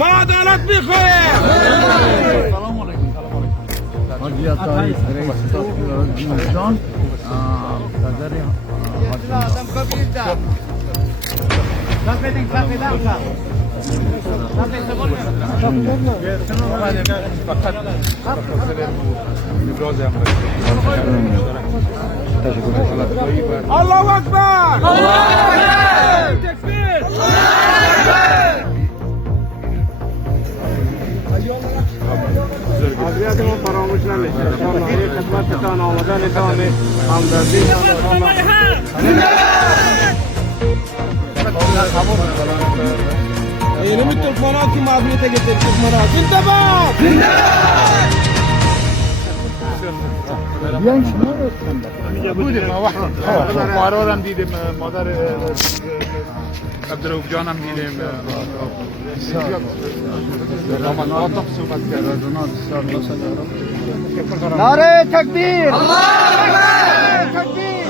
معادلات بخير. السلام عليكم. حاجی عطایی رئیس جان صدر الله اکبر. تکبیر. عضویت ما فراموش نمیشه. شامل خدمتتان آمدنتان همدردی اینمی ترکمانات که معذوریت گرفت ترکمانات زنده‌باد. بیان شما بودیم مارارم دیدیم مادر عبدالرؤوف جانم دیدیم آتم صحبت کرد نعره تکبیر. الله تکبیر.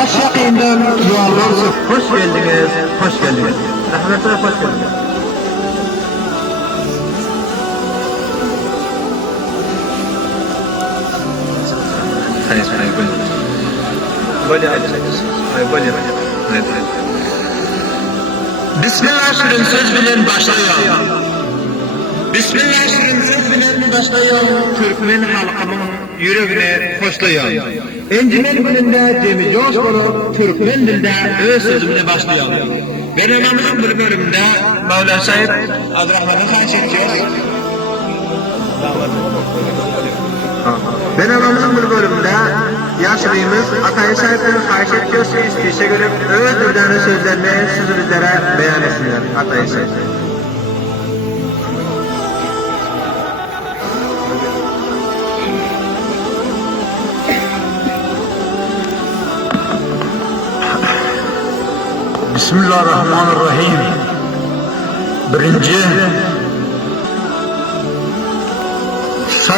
Başşakinden dualarınız hoş geldiniz, hoş geldiniz. Rahmetler hoş geldiniz. Bismillahirrahmanirrahim söz bilen başlıyor. Bismillahirrahmanirrahim söz bilen başlıyor. Türkmen halkının yüreğine hoşluyor. Encimen gününde cemi coş olup Türkmen dilde öz sözümüne başlıyor. Benim amcam bir bölümde Mevla Said Abdurrahman'ın karşılaşıyor. Benim amcam bir bölümde yaşlıyımız Atay Said'den karşılaşıyor gösterisi işe görüp öz dilden sözlerini sizlere beyan etsinler. Atay Said. Bismillahirrahmanirrahim. Birinci